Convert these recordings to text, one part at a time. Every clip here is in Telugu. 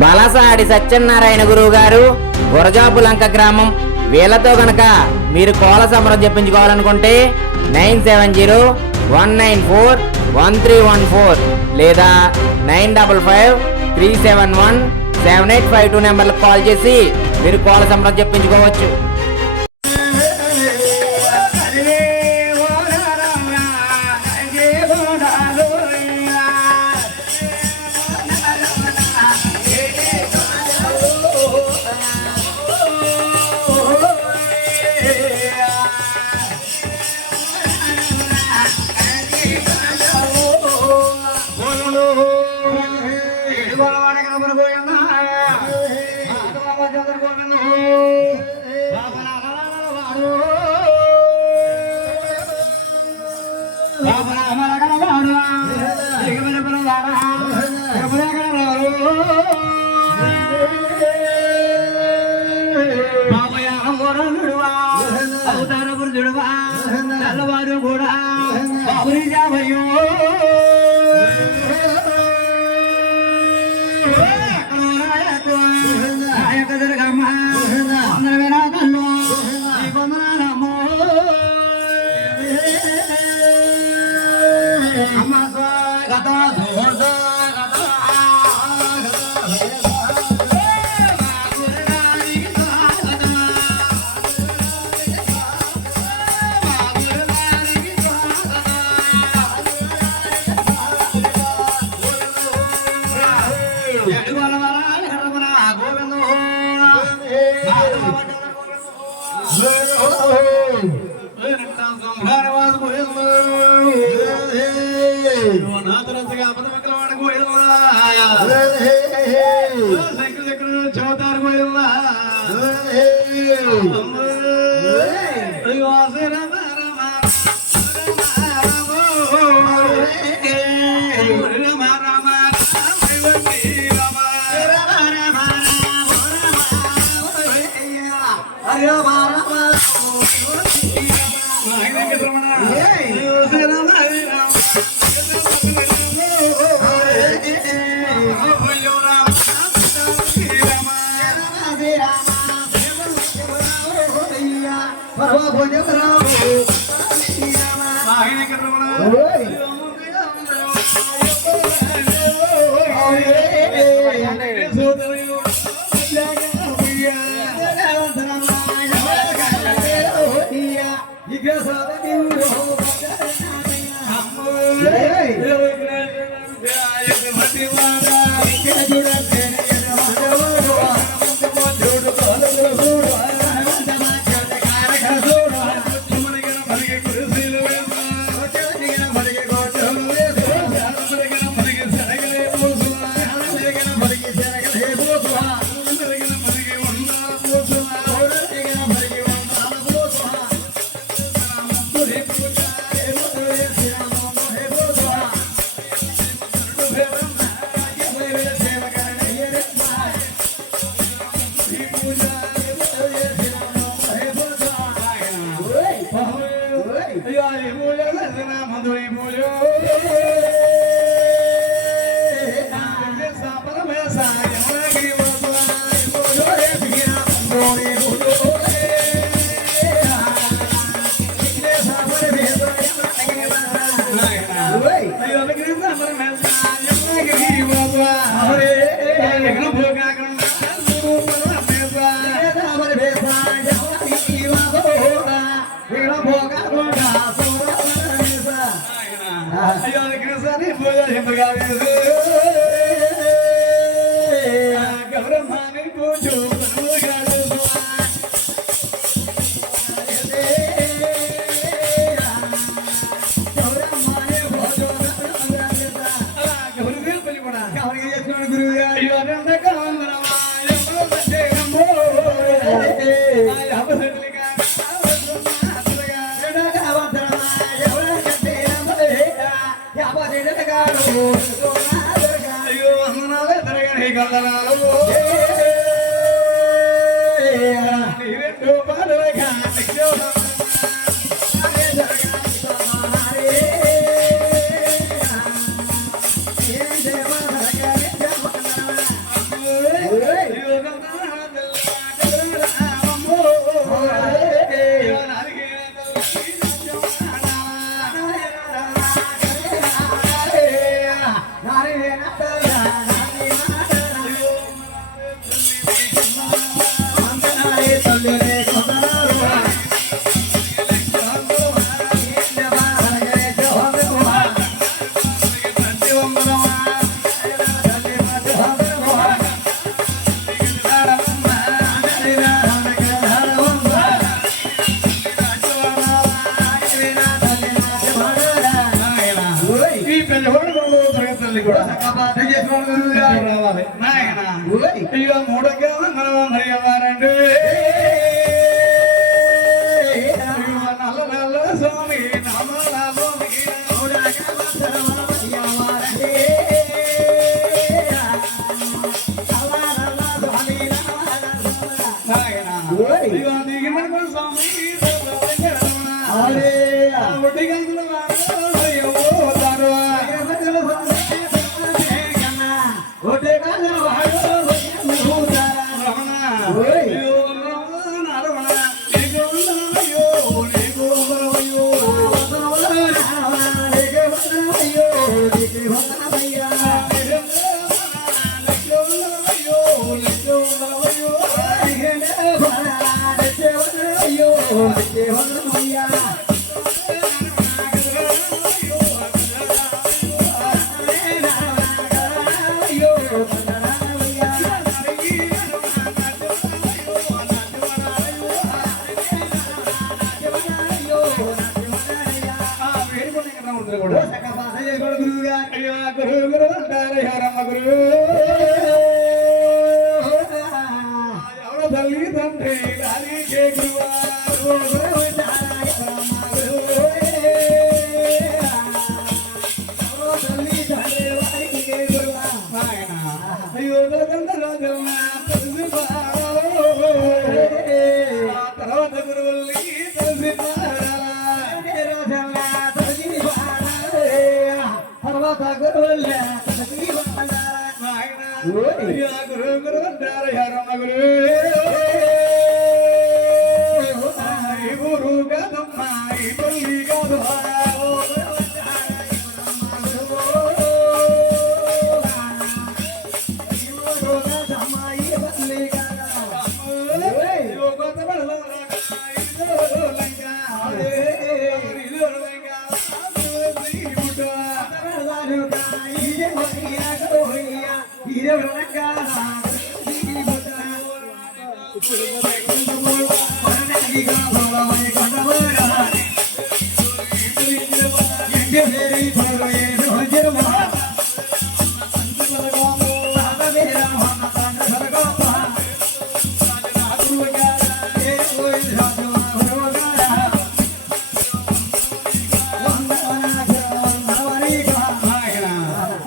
బలసాడి సత్యనారాయణ గురువు గారు గురజాపులంక గ్రామం. వీళ్ళతో గనక మీరు కోల సంబరం చెప్పించుకోవాలనుకుంటే 9701941314 లేదా 9553717852 నెంబర్లకు కాల్ చేసి మీరు కోల సంబరం చెప్పించుకోవచ్చు. నల్లవారు కూడా బాబునిజామయ్యో నాయక దుర్గమ్మ అందర వినాదల్లో వందనాలమ్మో అమ్మ స్వాగత చౌతారు అయ్యో గంధనాలు రెండు పాదలుగా మూడగా మంగళవారండి నల్ల నల్ల స్వామి తల్లి తండ్రి అయ్యో తర్వాత గురువుల్ని తెలిసి గురు గురు అంటారు హరమ గురు గురు కదమ్మా ఈ తల్లి కాదు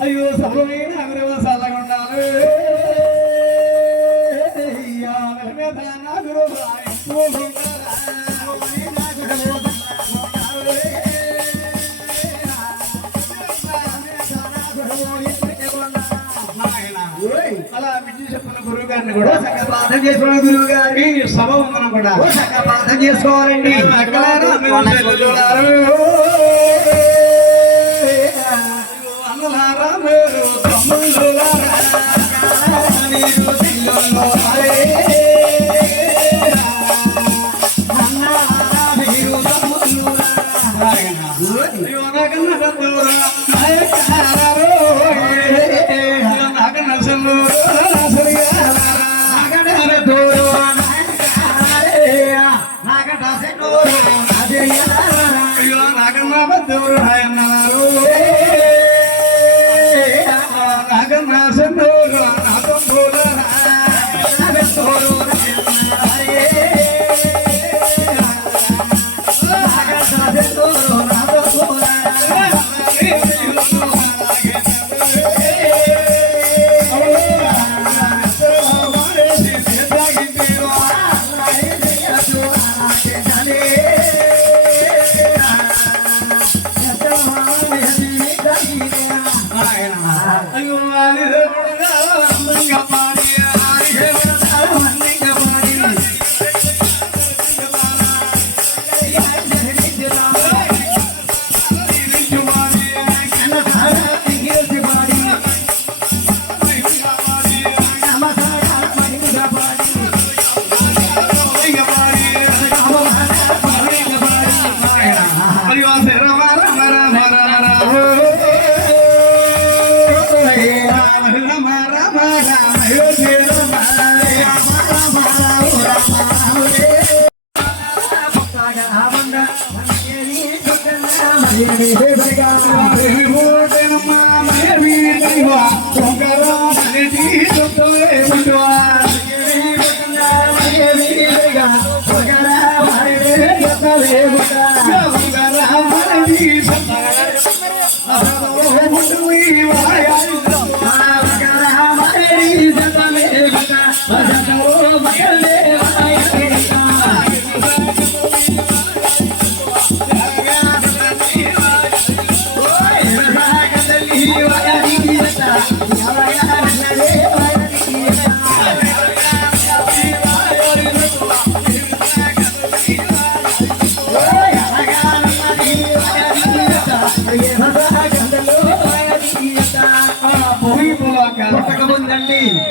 అయ్యో సభమైన అగ్రవసాలగుండాలు గురు అలా విద్య చెప్పిన గురువు గారిని కూడా పాఠం చేసుకున్న గురువు గారి సభ ఉందనం కూడా పాఠం చేసుకోవాలండి అన్నలారా మీరు తమ్ముళ్ళులారా నాగన్నా అయ్యో అది దేవుడుగా అందంగా పాడి ఆది దేవుడుగా అందంగా పాడి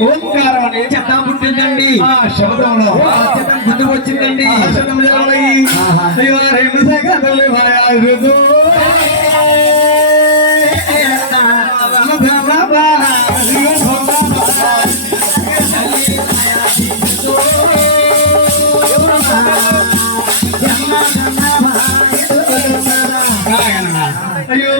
ఓంకారం అనే చెత్త పుట్టిందండి. ఆ శబ్దంలో చెత్త బుద్ధి వచ్చిందండి. ఆ శబ్దం జరగలై దైవారేమి సగదలి భయారుదు అయ్యో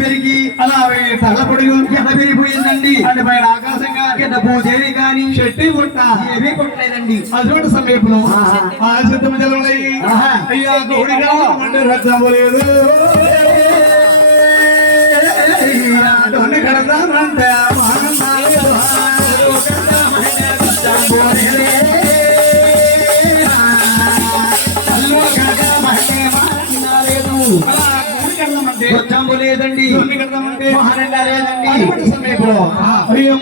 పెరిగి అలా తలపొడి కింద పెరిగిపోయిందండి. అంటే పైన ఆకాశంగా కింద భూదేవి కానీ చెట్టు పుట్ట ఏమీ పుట్టలేదండి. అటువంటి సమయంలో ఆ సిద్ధం జలమలై అయ్యా కోడిగా మండే రచ్చలేదు కడదామంటే వచ్చాము లేదండి మహానంగా లేదండి. అటువంటి సమయంలో అయ్యో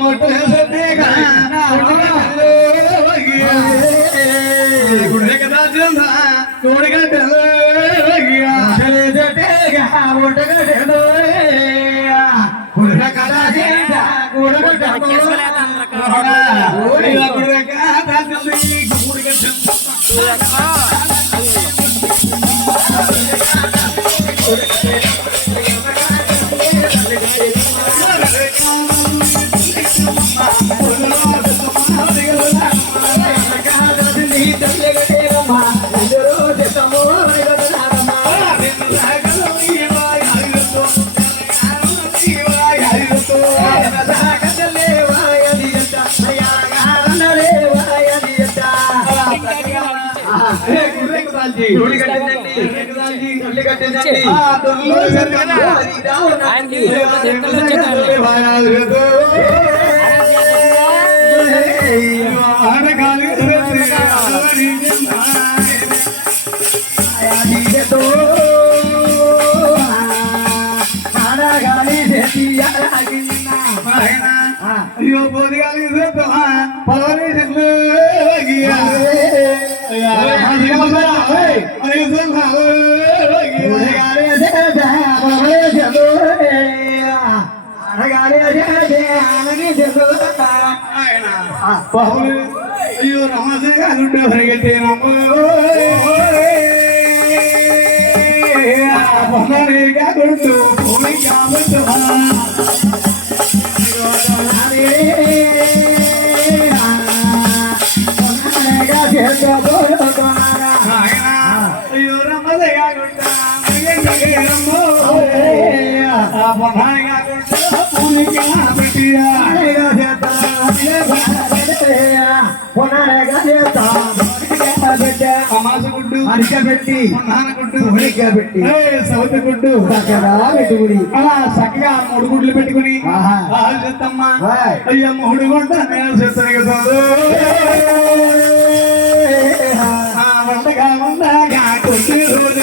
అయ్యో పోదిగాలి పలవని చెట్లు అయ్యో రమసంగా పరిగెట్టే గుంటు భూమి కాబట్టి పొన్నాయి కాకుండా పూనిగా పెట్టియా అమాస గుడ్డు పెట్టి పొన్నాన గుడ్డు పెట్టి సౌతి గుడ్డు పెట్టుకుని అలా చక్కగా 3 గుడ్లు పెట్టుకుని ఆహా. చెత్తమ్మా ఆయ్. అయ్యా 3 గుంట నేను చెప్తాను కదా వండగా వండగా కొద్ది రోజులు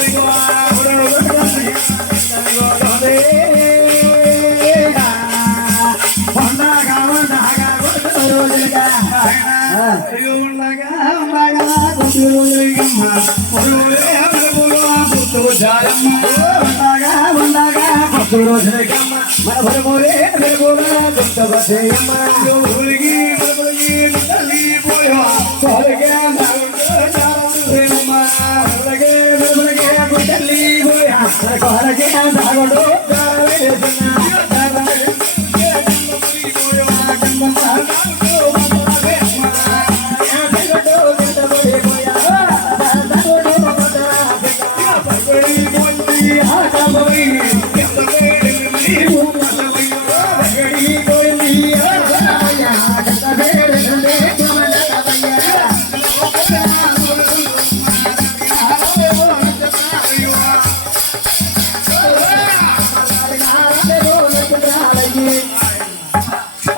అయ్యో ఉండగా ఉండగా కొద్ది రోజులమ్మ ఉండగా ఉండగా కొత్త రోజులకమ్మ మన భరమోరే వెలుగులా కొత్త బసేయమ్మ ఊరికి తల్లి పోయా కొలగే అలాగే వెలుగులకే తల్లి పోయా కొలగే సాగడు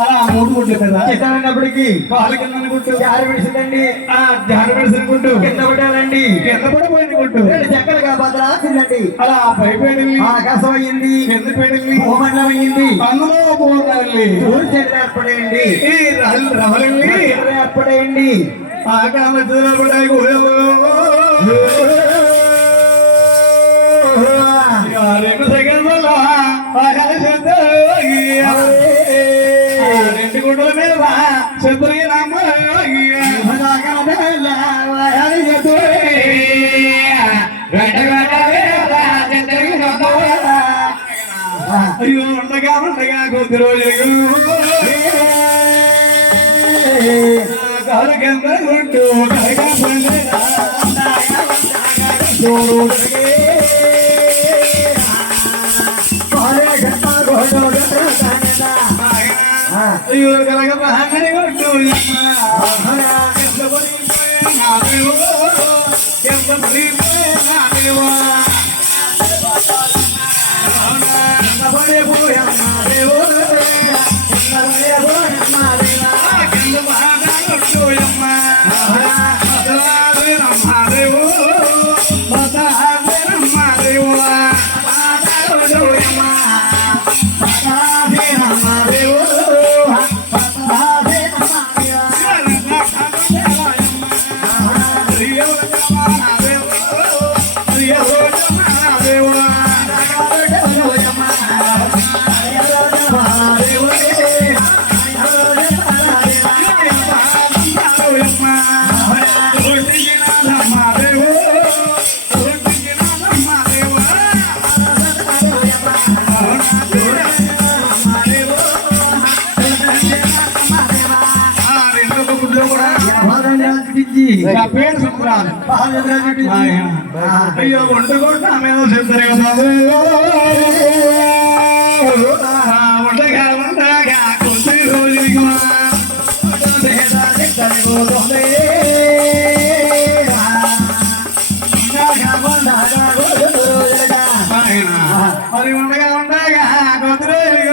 అలా 3 గుడ్లు కదా చిత్తమైనప్పటికీ కాలు కింద గుడ్డు జారి విడిసిందండి జారు పెడిసిన గుడ్డు కింద పడాలండి కింద పడిపోయిన గుడ్డు 2 చక్కలుగా బదలాసిందండి అలా పైపేడింది ఆకాశం అయ్యింది కింద పేడింది భూమండలం అయ్యింది అందులో పోవాలి ఊరు చంద్ర ఏర్పడేయండి ఈ రవలండి చంద్ర ఏర్పడేయండి ఆకామ చూడబడాయి రెండు సెకండ్ల రెండు గుడ్ల మీద శత్రుకి రామ అయ్యో ఉండగా ఉండగా కొద్ది రోజులు కాలు కింద గుడ్డు కలగా అయ్యో కలగ బాగని గుడ్డు పేరు సంబరాలు అయ్యో వండుకోండి ఆమె చెప్తారు ఉండగా ఉండగా కొద్ది రోజులు మరి ఉండగా ఉండగా కొద్ది రోజులు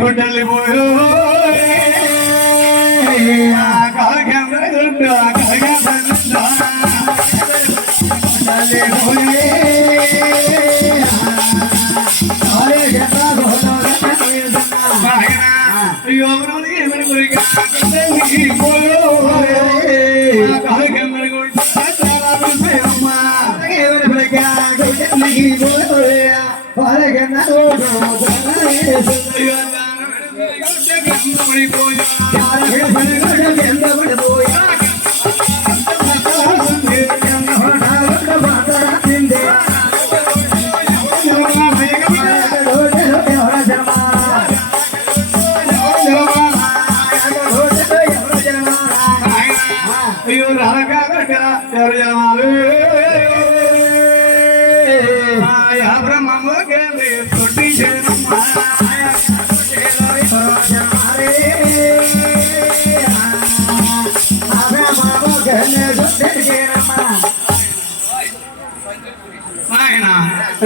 గుడ్డల్లి పోయో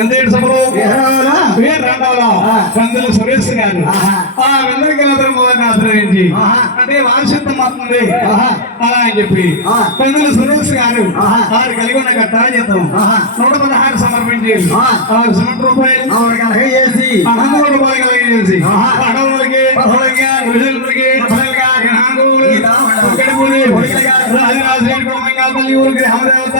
ఎంతేడు సభలో ఎహరోలా? రాండాలో పందులు సురేష్ గారు ఆ అందరికీ మొదటి ఆశ్రయించి అంటే వారసత్వం మాత్రమే అలా అని చెప్పి పందులు సురేష్ గారు వారు కలిగి ఉన్న కట్టాజీతం 116 సమర్పించి 6 సిమెంట్ రూపాయలు ఆవిడకి అలాగే చేసి అనంత రూపాయలు కలిగేసి ఆడవాళ్ళకి పురుషులకి రాజరాజు ఊరికి గ్రామ దేవత